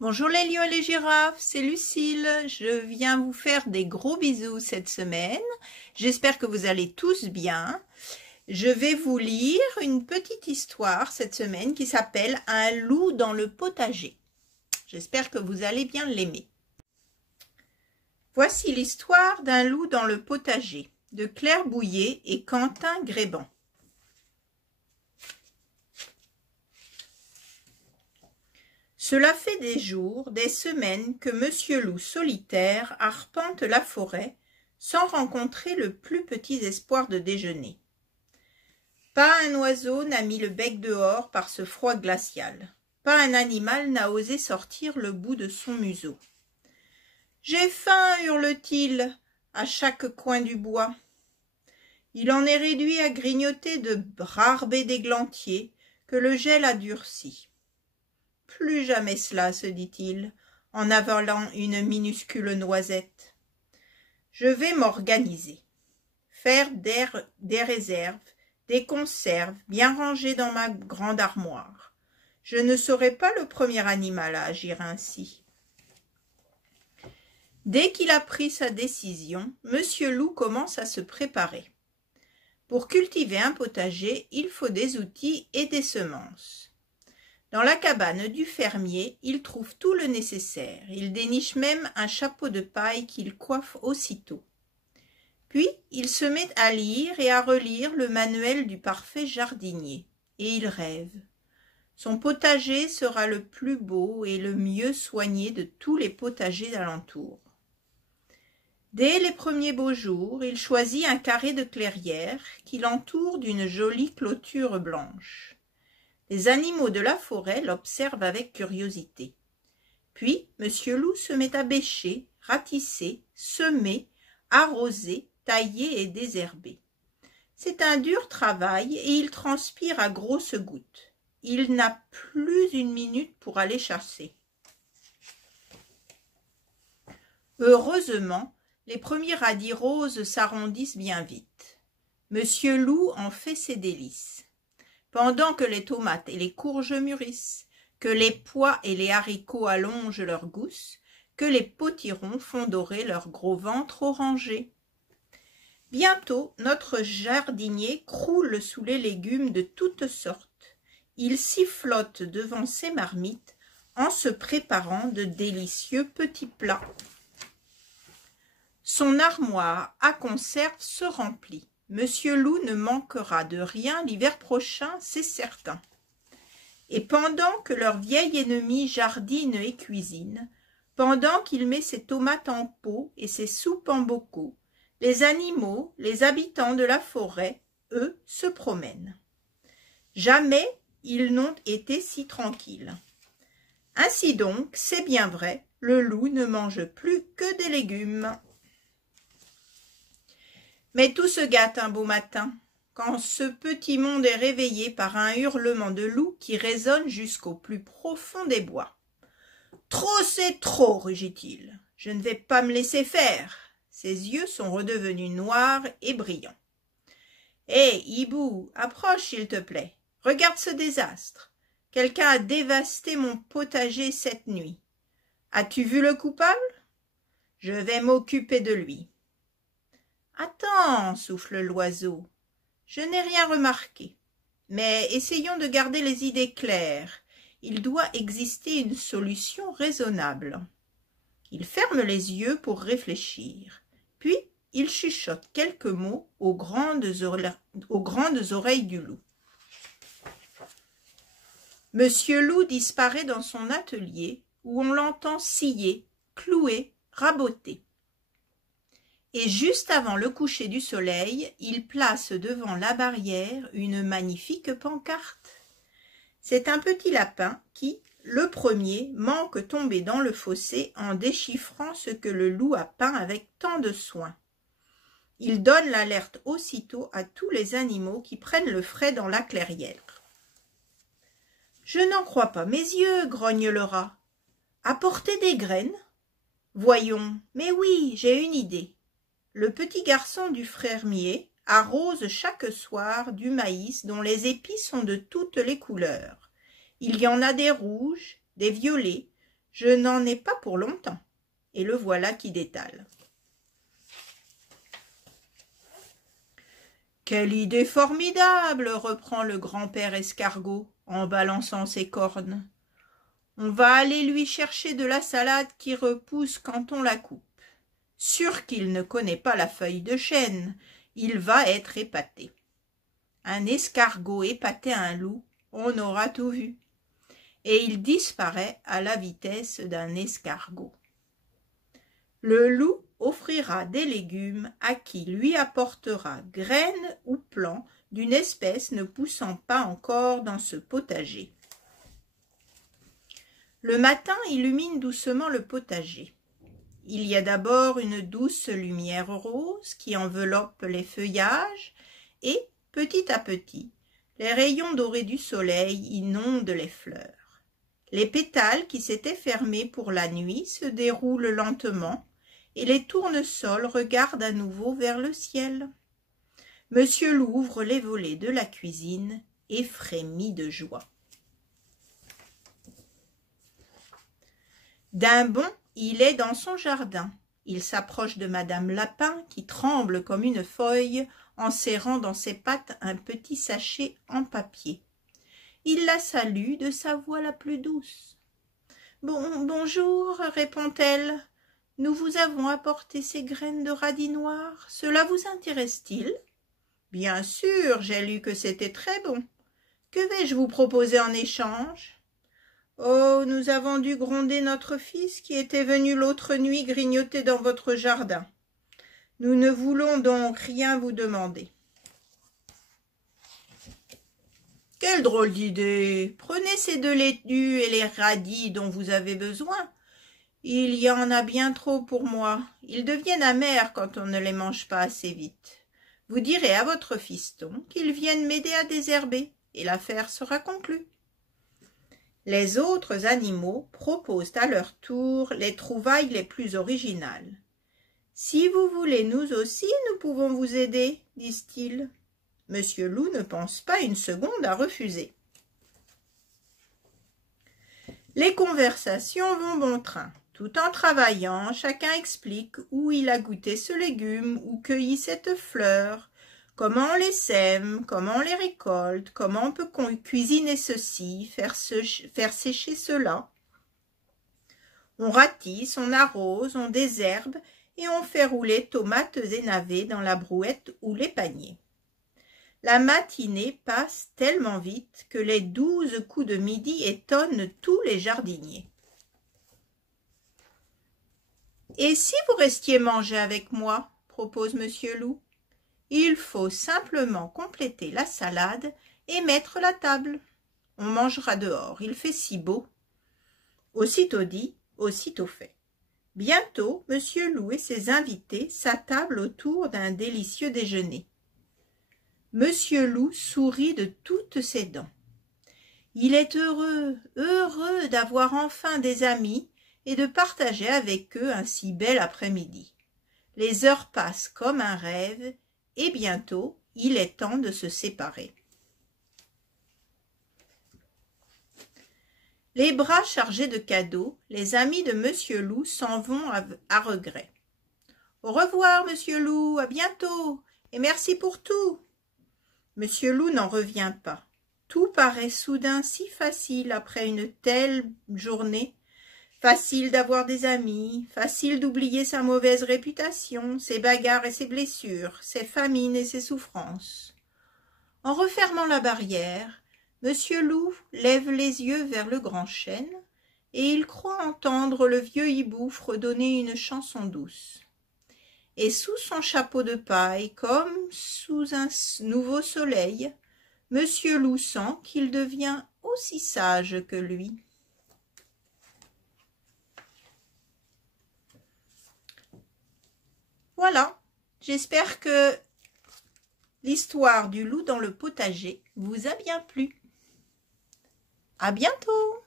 Bonjour les lions et les girafes, c'est Lucille. Je viens vous faire des gros bisous cette semaine. J'espère que vous allez tous bien. Je vais vous lire une petite histoire cette semaine qui s'appelle « Un loup dans le potager ». J'espère que vous allez bien l'aimer. Voici l'histoire d'un loup dans le potager de Claire Bouillet et Quentin Gréban. Cela fait des jours, des semaines que Monsieur Loup solitaire arpente la forêt sans rencontrer le plus petit espoir de déjeuner. Pas un oiseau n'a mis le bec dehors par ce froid glacial. Pas un animal n'a osé sortir le bout de son museau. « J'ai faim » hurle-t-il à chaque coin du bois. Il en est réduit à grignoter de rares baies d'églantier que le gel a durcis. Plus jamais cela, se dit-il, en avalant une minuscule noisette. Je vais m'organiser, faire des réserves, des conserves bien rangées dans ma grande armoire. Je ne serai pas le premier animal à agir ainsi. Dès qu'il a pris sa décision, Monsieur Loup commence à se préparer. Pour cultiver un potager, il faut des outils et des semences. Dans la cabane du fermier, il trouve tout le nécessaire. Il déniche même un chapeau de paille qu'il coiffe aussitôt. Puis, il se met à lire et à relire le manuel du parfait jardinier. Et il rêve. Son potager sera le plus beau et le mieux soigné de tous les potagers d'alentour. Dès les premiers beaux jours, il choisit un carré de clairière qu'il entoure d'une jolie clôture blanche. Les animaux de la forêt l'observent avec curiosité. Puis, Monsieur Loup se met à bêcher, ratisser, semer, arroser, tailler et désherber. C'est un dur travail et il transpire à grosses gouttes. Il n'a plus une minute pour aller chasser. Heureusement, les premiers radis roses s'arrondissent bien vite. Monsieur Loup en fait ses délices. Pendant que les tomates et les courges mûrissent, que les pois et les haricots allongent leurs gousses, que les potirons font dorer leur gros ventre orangé. Bientôt, notre jardinier croule sous les légumes de toutes sortes. Il sifflote devant ses marmites en se préparant de délicieux petits plats. Son armoire à conserve se remplit. Monsieur Loup ne manquera de rien l'hiver prochain, c'est certain. Et pendant que leur vieil ennemi jardine et cuisine, pendant qu'il met ses tomates en pot et ses soupes en bocaux, les animaux, les habitants de la forêt, eux, se promènent. Jamais ils n'ont été si tranquilles. Ainsi donc, c'est bien vrai, le loup ne mange plus que des légumes. Mais tout se gâte un beau matin, quand ce petit monde est réveillé par un hurlement de loup qui résonne jusqu'au plus profond des bois. « Trop, c'est trop !» rugit-il. « Je ne vais pas me laisser faire !» Ses yeux sont redevenus noirs et brillants. « Hé, hibou, approche s'il te plaît. Regarde ce désastre. Quelqu'un a dévasté mon potager cette nuit. As-tu vu le coupable? Je vais m'occuper de lui. » « Attends, souffle l'oiseau, je n'ai rien remarqué. Mais essayons de garder les idées claires. Il doit exister une solution raisonnable. » Il ferme les yeux pour réfléchir. Puis, il chuchote quelques mots aux grandes oreilles du loup. Monsieur Loup disparaît dans son atelier où on l'entend scier, clouer, raboter. Et juste avant le coucher du soleil, il place devant la barrière une magnifique pancarte. C'est un petit lapin qui, le premier, manque tomber dans le fossé en déchiffrant ce que le loup a peint avec tant de soin. Il donne l'alerte aussitôt à tous les animaux qui prennent le frais dans la clairière. « Je n'en crois pas mes yeux, grogne le rat. Apporter des graines? Voyons, mais oui, j'ai une idée. Le petit garçon du fermier arrose chaque soir du maïs dont les épis sont de toutes les couleurs. Il y en a des rouges, des violets, Je n'en ai pas pour longtemps. » Et le voilà qui détale. « Quelle idée formidable !» reprend le grand-père escargot en balançant ses cornes. « On va aller lui chercher de la salade qui repousse quand on la coupe. Sûr qu'il ne connaît pas la feuille de chêne, il va être épaté. » Un escargot épater un loup, on aura tout vu. Et il disparaît à la vitesse d'un escargot. Le loup offrira des légumes à qui lui apportera graines ou plants d'une espèce ne poussant pas encore dans ce potager. Le matin illumine doucement le potager. Il y a d'abord une douce lumière rose qui enveloppe les feuillages et, petit à petit, les rayons dorés du soleil inondent les fleurs. Les pétales qui s'étaient fermés pour la nuit se déroulent lentement et les tournesols regardent à nouveau vers le ciel. Monsieur Loup ouvre les volets de la cuisine et frémit de joie. D'un bond, il est dans son jardin. Il s'approche de Madame Lapin qui tremble comme une feuille en serrant dans ses pattes un petit sachet en papier. Il la salue de sa voix la plus douce. « Bonjour, répond-elle. Nous vous avons apporté ces graines de radis noirs. Cela vous intéresse-t-il ?»« Bien sûr, j'ai lu que c'était très bon. Que vais-je vous proposer en échange ?»« Oh, nous avons dû gronder notre fils qui était venu l'autre nuit grignoter dans votre jardin. Nous ne voulons donc rien vous demander. »« Quelle drôle d'idée! Prenez ces 2 laitues et les radis dont vous avez besoin. Il y en a bien trop pour moi. Ils deviennent amers quand on ne les mange pas assez vite. Vous direz à votre fiston qu'il vienne m'aider à désherber, et l'affaire sera conclue. » Les autres animaux proposent à leur tour les trouvailles les plus originales. « Si vous voulez nous aussi, nous pouvons vous aider, disent-ils. » Monsieur Loup ne pense pas une seconde à refuser. Les conversations vont bon train. Tout en travaillant, chacun explique où il a goûté ce légume ou cueilli cette fleur, comment on les sème, comment on les récolte, comment on peut cuisiner ceci, faire sécher cela. On ratisse, on arrose, on désherbe et on fait rouler tomates et navets dans la brouette ou les paniers. La matinée passe tellement vite que les 12 coups de midi étonnent tous les jardiniers. « Et si vous restiez manger avec moi ?» propose Monsieur Loup. « Il faut simplement compléter la salade et mettre la table. On mangera dehors, il fait si beau. » Aussitôt dit, aussitôt fait. Bientôt, Monsieur Loup et ses invités s'attablent autour d'un délicieux déjeuner. Monsieur Loup sourit de toutes ses dents. Il est heureux, heureux d'avoir enfin des amis et de partager avec eux un si bel après-midi. Les heures passent comme un rêve et bientôt il est temps de se séparer. Les bras chargés de cadeaux, les amis de Monsieur Loup s'en vont à regret. « Au revoir, Monsieur Loup, à bientôt, et merci pour tout !» Monsieur Loup n'en revient pas. Tout paraît soudain si facile après une telle journée. Facile d'avoir des amis, facile d'oublier sa mauvaise réputation, ses bagarres et ses blessures, ses famines et ses souffrances. En refermant la barrière, Monsieur Loup lève les yeux vers le grand chêne et il croit entendre le vieux hibou fredonner une chanson douce. Et sous son chapeau de paille, comme sous un nouveau soleil, Monsieur Loup sent qu'il devient aussi sage que lui. Voilà, j'espère que l'histoire du loup dans le potager vous a bien plu. À bientôt!